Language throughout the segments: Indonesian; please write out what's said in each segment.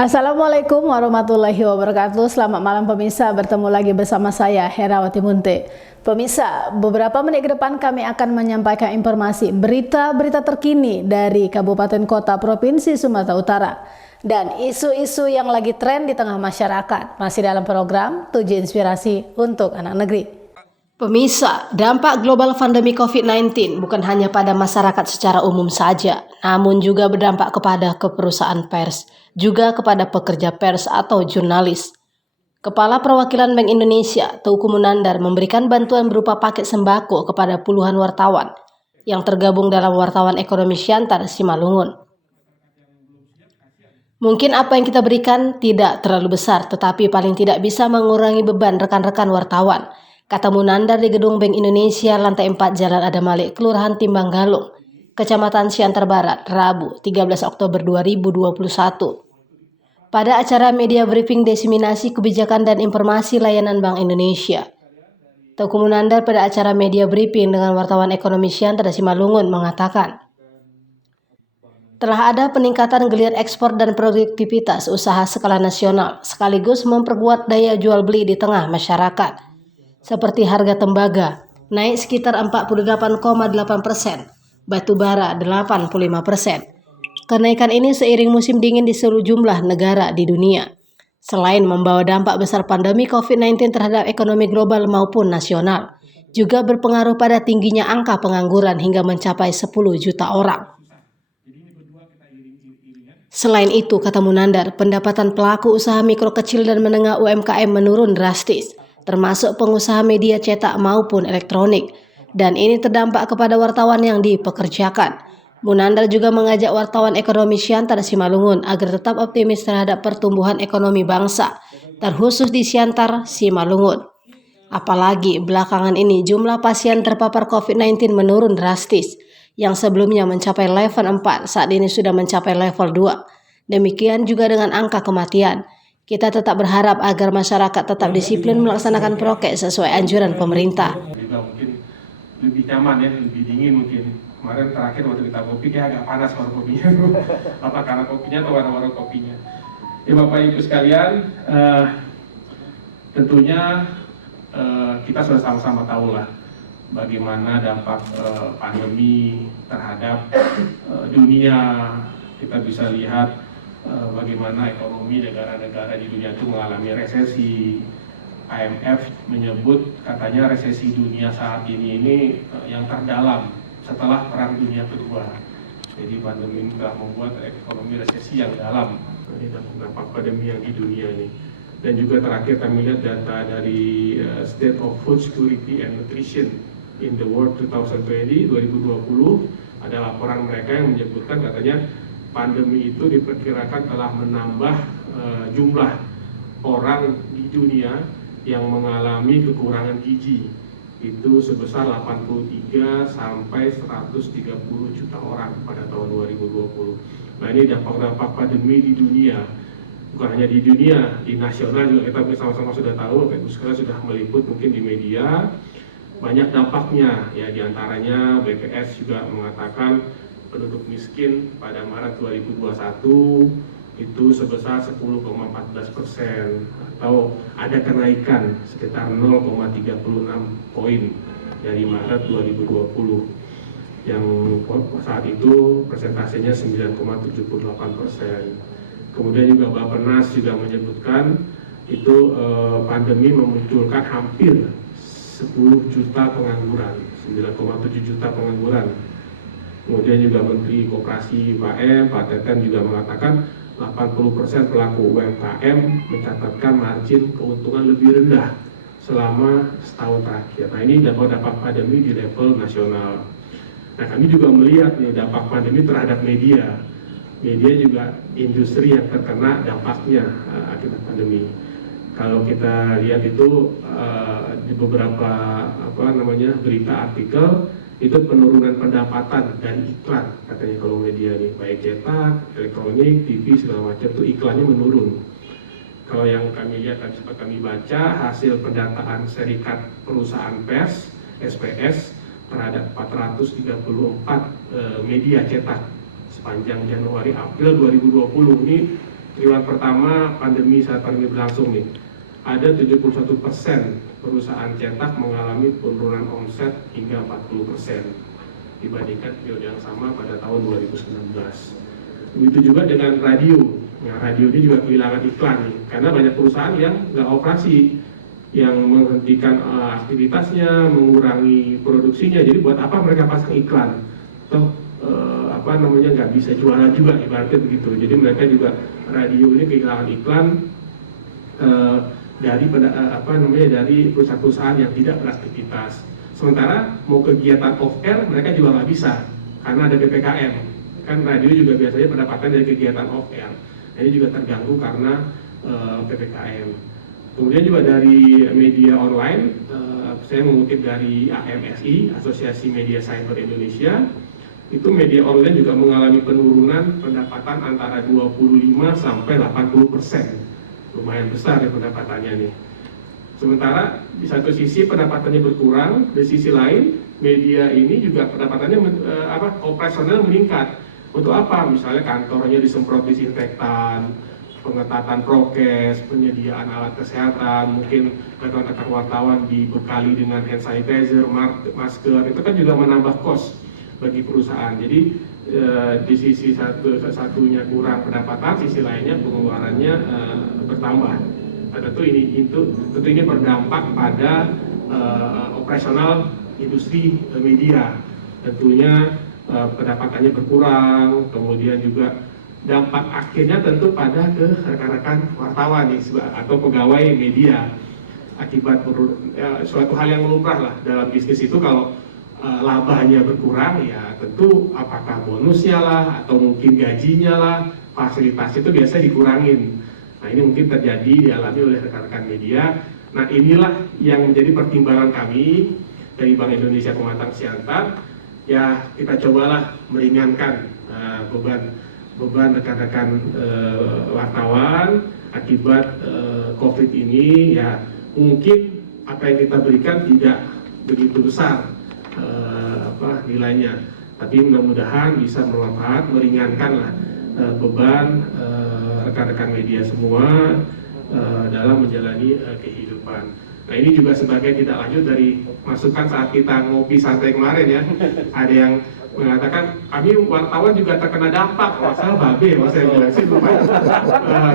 Assalamualaikum warahmatullahi wabarakatuh. Selamat malam pemirsa, bertemu lagi bersama saya Herawati Munte. Pemirsa, beberapa menit ke depan kami akan menyampaikan informasi berita-berita terkini dari Kabupaten Kota Provinsi Sumatera Utara dan isu-isu yang lagi tren di tengah masyarakat. Masih dalam program 7 Inspirasi untuk Anak Negeri. Pemirsa, dampak global pandemi COVID-19 bukan hanya pada masyarakat secara umum saja, namun juga berdampak kepada perusahaan pers, juga kepada pekerja pers atau jurnalis. Kepala Perwakilan Bank Indonesia, Teuku Munandar, memberikan bantuan berupa paket sembako kepada puluhan wartawan yang tergabung dalam Wartawan Ekonomi Siantar Simalungun. Mungkin apa yang kita berikan tidak terlalu besar, tetapi paling tidak bisa mengurangi beban rekan-rekan wartawan, kata Munandar di Gedung Bank Indonesia lantai 4 Jalan Adamalik, Kelurahan Timbang Galung, Kecamatan Siantar Barat, Rabu 13 Oktober 2021. Pada acara media briefing diseminasi kebijakan dan informasi layanan Bank Indonesia, Teuku Munandar pada acara media briefing dengan wartawan ekonomi Siantar Simalungun mengatakan, telah ada peningkatan geliat ekspor dan produktivitas usaha skala nasional, sekaligus memperkuat daya jual beli di tengah masyarakat. Seperti harga tembaga naik sekitar 48,8%, batu bara 85%. Kenaikan ini seiring musim dingin di seluruh jumlah negara di dunia. Selain membawa dampak besar pandemi COVID-19 terhadap ekonomi global maupun nasional, juga berpengaruh pada tingginya angka pengangguran hingga mencapai 10 juta orang. Selain itu, kata Munandar, pendapatan pelaku usaha mikro kecil dan menengah UMKM menurun drastis, termasuk pengusaha media cetak maupun elektronik, dan ini terdampak kepada wartawan yang dipekerjakan. Munandar juga mengajak wartawan ekonomi Siantar Simalungun agar tetap optimis terhadap pertumbuhan ekonomi bangsa, terkhusus di Siantar Simalungun. Apalagi belakangan ini jumlah pasien terpapar COVID-19 menurun drastis, yang sebelumnya mencapai level 4, saat ini sudah mencapai level 2. Demikian juga dengan angka kematian. Kita tetap berharap agar masyarakat tetap disiplin melaksanakan prokes sesuai anjuran pemerintah. Juga mungkin lebih nyaman ya, lebih dingin mungkin. Kemarin terakhir waktu kita kopi kayak agak panas warna kopinya. Apa karena kopinya atau warna-warna kopinya? Ya Bapak Ibu sekalian, tentunya kita sudah sama-sama tahu lah bagaimana dampak pandemi terhadap dunia. Kita bisa lihat bagaimana ekonomi negara-negara di dunia itu mengalami resesi. IMF menyebut katanya resesi dunia saat ini yang terdalam setelah Perang Dunia Kedua. Jadi pandemi ini telah membuat ekonomi resesi yang dalam. Ini dampak pandemi yang di dunia ini. Dan juga terakhir kami lihat data dari State of Food Security and Nutrition in the World 2020 ada laporan mereka yang menyebutkan katanya pandemi itu diperkirakan telah menambah jumlah orang di dunia yang mengalami kekurangan gizi itu sebesar 83 sampai 130 juta orang pada tahun 2020. Nah ini dampak-dampak pandemi di dunia, bukan hanya di dunia, di nasional juga kita sama-sama sudah tahu, Bapak Ibu sekalian sudah meliput mungkin di media. Banyak dampaknya, ya diantaranya BPS juga mengatakan penduduk miskin pada Maret 2021 itu sebesar 10,14%, atau ada kenaikan sekitar 0,36 poin dari Maret 2020 yang saat itu persentasenya 9,78%. Kemudian juga Bappenas juga menyebutkan itu pandemi memunculkan hampir 10 juta pengangguran, 9,7 juta pengangguran. Kemudian juga Menteri Koperasi Pak Teten juga mengatakan 80% pelaku UMKM mencatatkan margin keuntungan lebih rendah selama setahun terakhir. Nah ini dampak pandemi di level nasional. Nah kami juga melihat nih dampak pandemi terhadap media. Media juga industri yang terkena dampaknya akibat pandemi. Kalau kita lihat itu di beberapa berita artikel itu penurunan pendapatan dan iklan katanya kalau media nih, baik cetak, elektronik, TV segala macam itu iklannya menurun. Kalau yang kami lihat tadi sempat kami baca hasil pendataan Serikat Perusahaan Pers SPS terhadap 434 media cetak sepanjang Januari April 2020 ini triwulan pertama saat pandemi berlangsung nih, ada 71% perusahaan cetak mengalami penurunan omset hingga 40% dibandingkan periode yang sama pada tahun 2019. Begitu juga dengan radio. Ya, radio ini juga kehilangan iklan nih, karena banyak perusahaan yang nggak operasi, yang menghentikan aktivitasnya, mengurangi produksinya. Jadi buat apa mereka pasang iklan? Atau nggak bisa jualan juga, ibaratnya begitu. Jadi mereka juga, radio ini kehilangan iklan dari perusahaan-perusahaan yang tidak beraktivitas. Sementara mau kegiatan off air mereka juga nggak bisa karena ada PPKM. Kan radio juga biasanya pendapatan dari kegiatan off air. Ini juga terganggu karena PPKM. Kemudian juga dari media online, saya mengutip dari AMSI, Asosiasi Media Cyber Indonesia. Itu media online juga mengalami penurunan pendapatan antara 25 sampai 80%. Lumayan besar ya pendapatannya nih. Sementara di satu sisi pendapatannya berkurang, di sisi lain media ini juga pendapatannya operasional meningkat. Untuk apa? Misalnya kantornya disemprot disinfektan, pengetatan prokes, penyediaan alat kesehatan, mungkin rekan-rekan wartawan dibekali dengan hand sanitizer, masker, itu kan juga menambah kos bagi perusahaan. Jadi di sisi satunya kurang pendapatan, sisi lainnya pengeluarannya bertambah. Tentu ini berdampak pada operasional industri media. Tentunya pendapatannya berkurang, kemudian juga dampak akhirnya tentu pada ke rekan-rekan wartawan nih, atau pegawai media. Akibat suatu hal yang lumrah lah dalam bisnis itu, kalau labanya berkurang ya tentu apakah bonusnya lah atau mungkin gajinya lah, fasilitas itu biasa dikurangin. Nah ini mungkin terjadi dialami oleh rekan-rekan media. Nah inilah yang menjadi pertimbangan kami dari Bank Indonesia Pematang Siantar. Ya kita cobalah meringankan beban rekan-rekan wartawan akibat COVID ini. Ya mungkin apa yang kita berikan tidak begitu besar nilainya, tapi mudah-mudahan bisa bermanfaat, meringankanlah beban rekan-rekan media semua dalam menjalani kehidupan. Nah ini juga sebagai tindak lanjut dari masukan saat kita ngopi santai kemarin ya. Ada yang mengatakan kami wartawan juga terkena dampak, masalah babe, saya bilang sih lupa.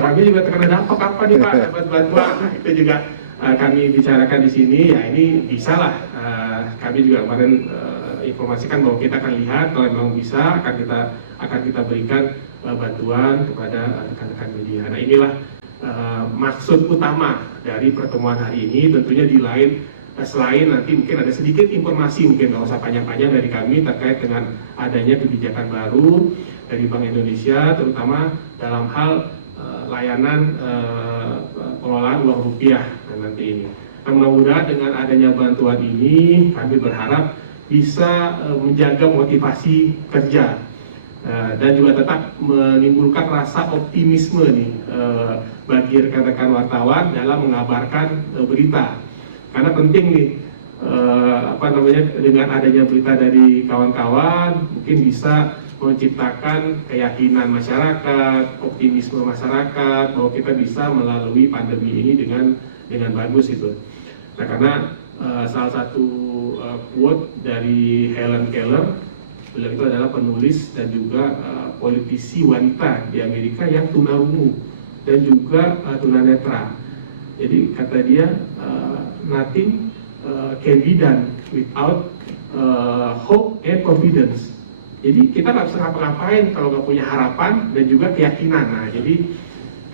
Kami juga terkena dampak apa nih Pak, dapat bantuan. Nah, itu juga kami bicarakan di sini. Ya ini bisa lah. Kami juga kemarin informasikan bahwa kita akan lihat kalau memang bisa akan kita berikan bantuan kepada rekan-rekan media. Nah inilah maksud utama dari pertemuan hari ini. Tentunya selain nanti mungkin ada sedikit informasi, mungkin nggak usah panjang-panjang dari kami terkait dengan adanya kebijakan baru dari Bank Indonesia, terutama dalam hal layanan pengelolaan uang rupiah nanti ini. Nah, mudah-mudahan dengan adanya bantuan ini kami berharap bisa menjaga motivasi kerja dan juga tetap menimbulkan rasa optimisme nih bagi rekan-rekan wartawan dalam mengabarkan berita. Karena penting nih dengan adanya berita dari kawan-kawan mungkin bisa menciptakan keyakinan masyarakat, optimisme masyarakat bahwa kita bisa melalui pandemi ini dengan bagus itu. Nah karena salah satu quote dari Helen Keller, beliau itu adalah penulis dan juga politisi wanita di Amerika yang tunarungu dan juga tunanetra. Jadi kata dia, nothing can be done without hope and confidence. Jadi kita nggak bisa ngapa-ngapain kalau nggak punya harapan dan juga keyakinan. Nah jadi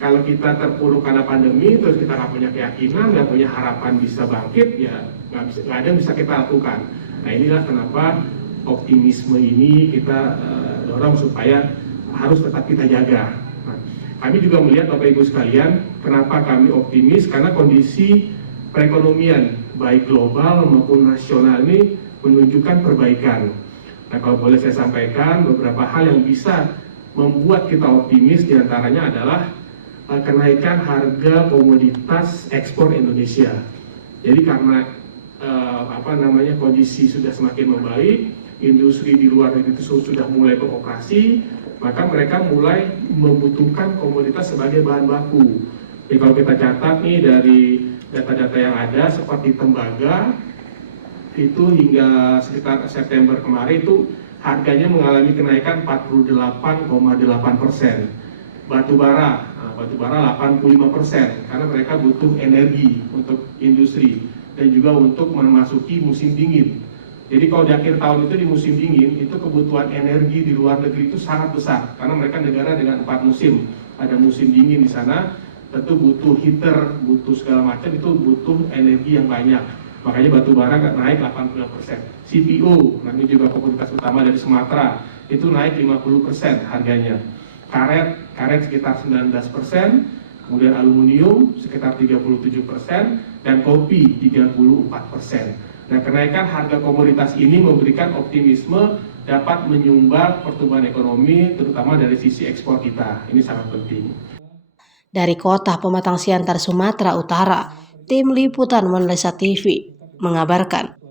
kalau kita terpuruk karena pandemi, terus kita nggak punya keyakinan, nggak punya harapan bisa bangkit, ya nggak ada yang bisa kita lakukan. Nah inilah kenapa optimisme ini kita dorong supaya harus tetap kita jaga. Nah, kami juga melihat Bapak Ibu sekalian, kenapa kami optimis, karena kondisi perekonomian baik global maupun nasional ini menunjukkan perbaikan. Nah kalau boleh saya sampaikan beberapa hal yang bisa membuat kita optimis, diantaranya adalah kenaikan harga komoditas ekspor Indonesia. Jadi karena kondisi sudah semakin membaik, industri di luar negeri itu sudah mulai beroperasi, maka mereka mulai membutuhkan komoditas sebagai bahan baku. Jadi kalau kita catat nih dari data-data yang ada seperti tembaga, itu hingga sekitar September kemarin itu harganya mengalami kenaikan 48,8%. Batu bara 85%, karena mereka butuh energi untuk industri dan juga untuk memasuki musim dingin. Jadi kalau di akhir tahun itu di musim dingin, itu kebutuhan energi di luar negeri itu sangat besar, karena mereka negara dengan 4 musim. Ada musim dingin di sana, tentu butuh heater, butuh segala macam, itu butuh energi yang banyak. Makanya batu bara naik 85%. CPO, nanti juga komoditas utama dari Sumatera, itu naik 50% harganya. Karet sekitar 19%, kemudian aluminium sekitar 37%, dan kopi 34%. Nah, kenaikan harga komoditas ini memberikan optimisme dapat menyumbang pertumbuhan ekonomi, terutama dari sisi ekspor kita. Ini sangat penting. Dari kota Pematang Siantar, Sumatera Utara, Tim Liputan Monlesa TV mengabarkan.